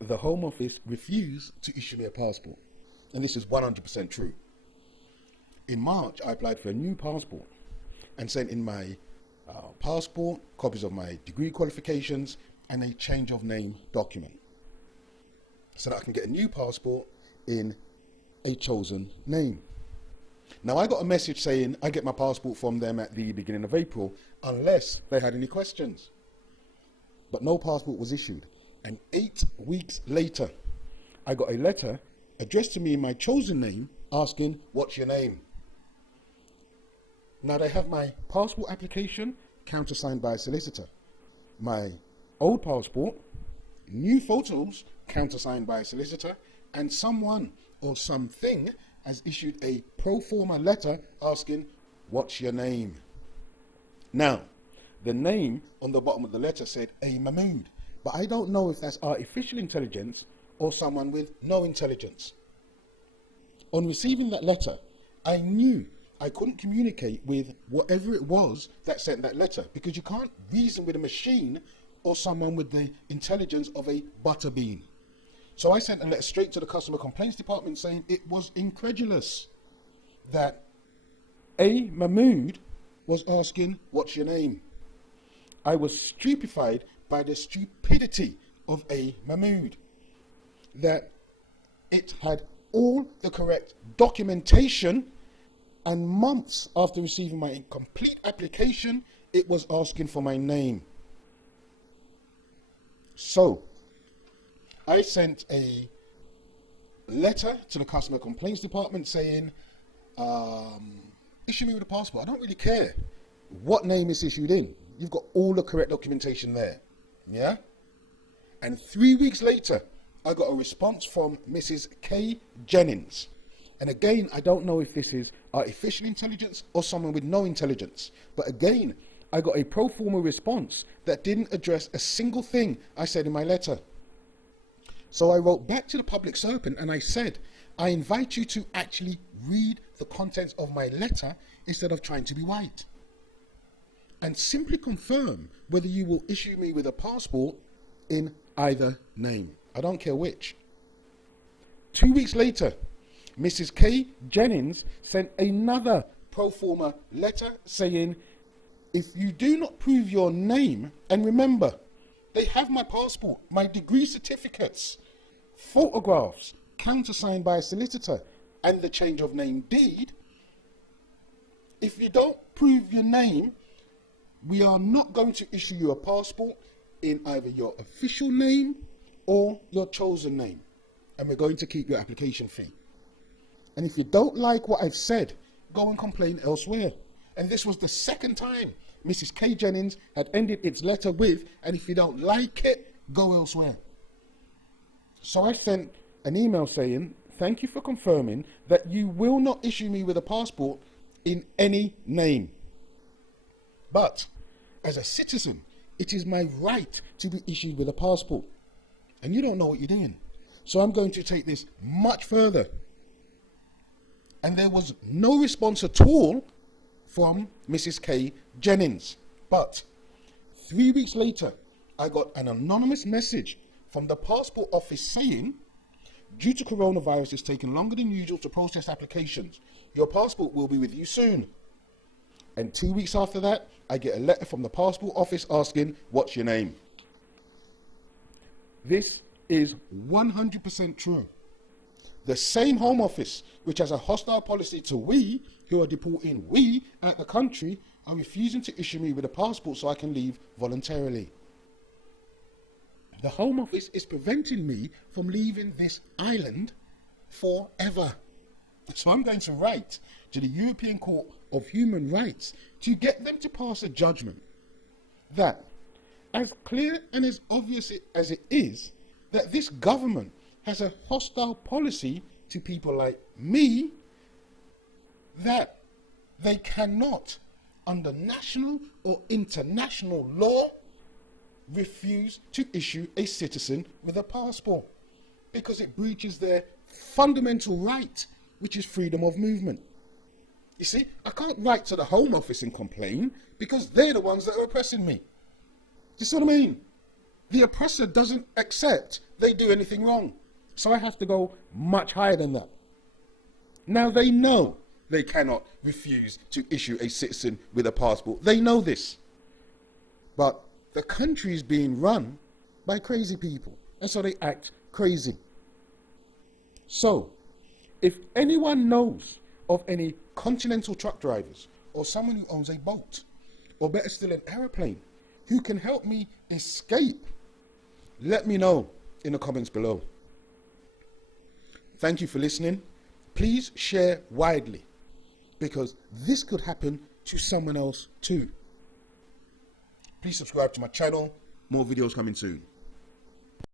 the Home Office refused to issue me a passport. And this is 100% true. In March, I applied for a new passport and sent in my passport, copies of my degree qualifications, and a change of name document so that I can get a new passport in a chosen name. Now, I got a message saying I get my passport from them at the beginning of April unless they had any questions. But no passport was issued. And 8 weeks later, I got a letter addressed to me in my chosen name asking, "What's your name?" Now, they have my passport application countersigned by a solicitor, my old passport, new photos countersigned by a solicitor, and someone or something has issued a pro forma letter asking, "What's your name?" Now, the name on the bottom of the letter said A. Mahmood, but I don't know if that's artificial intelligence or someone with no intelligence. On receiving that letter, I knew I couldn't communicate with whatever it was that sent that letter, because you can't reason with a machine or someone with the intelligence of a butter bean. So I sent a letter straight to the customer complaints department saying it was incredulous that A. Mahmood was asking, "What's your name?" I was stupefied by the stupidity of A. Mahmood, that it had all the correct documentation, and months after receiving my incomplete application, it was asking for my name. So I sent a letter to the customer complaints department saying, issue me with a passport. I don't really care what name is issued in. You've got all the correct documentation there. Yeah? And 3 weeks later, I got a response from Mrs. K. Jennings. And again, I don't know if this is artificial intelligence or someone with no intelligence. But again, I got a pro forma response that didn't address a single thing I said in my letter. So I wrote back to the public servant and I said, I invite you to actually read the contents of my letter instead of trying to be white, and simply confirm whether you will issue me with a passport in either name. I don't care which. 2 weeks later, Mrs. K. Jennings sent another pro forma letter saying, if you do not prove your name, and remember, they have my passport, my degree certificates, photographs, countersigned by a solicitor, and the change of name deed. If you don't prove your name, we are not going to issue you a passport in either your official name or your chosen name. And we're going to keep your application fee. And if you don't like what I've said, go and complain elsewhere. And this was the second time Mrs. K. Jennings had ended its letter with, and if you don't like it, go elsewhere. So I sent an email saying, thank you for confirming that you will not issue me with a passport in any name. But as a citizen, it is my right to be issued with a passport. And you don't know what you're doing. So I'm going to take this much further. And there was no response at all from Mrs. K. Jennings. But 3 weeks later, I got an anonymous message from the passport office saying, due to coronavirus, it's taking longer than usual to process applications. Your passport will be with you soon. And 2 weeks after that, I get a letter from the passport office asking, what's your name? This is 100% true. The same Home Office, which has a hostile policy to we, who are deporting we out the country, are refusing to issue me with a passport so I can leave voluntarily. The Home Office is preventing me from leaving this island forever. So I'm going to write to the European Court of Human Rights to get them to pass a judgment that, as clear and as obvious as it is, that this government has a hostile policy to people like me, that they cannot, under national or international law, refuse to issue a citizen with a passport because it breaches their fundamental right, which is freedom of movement. You see, I can't write to the Home Office and complain because they're the ones that are oppressing me. Do you see what I mean? The oppressor doesn't accept they do anything wrong. So I have to go much higher than that. Now they know they cannot refuse to issue a citizen with a passport. They know this. But the country is being run by crazy people, and so they act crazy. So, if anyone knows of any continental truck drivers or someone who owns a boat, or better still an aeroplane, who can help me escape, let me know in the comments below. Thank you for listening. Please share widely, because this could happen to someone else too. Please subscribe to my channel. More videos coming soon.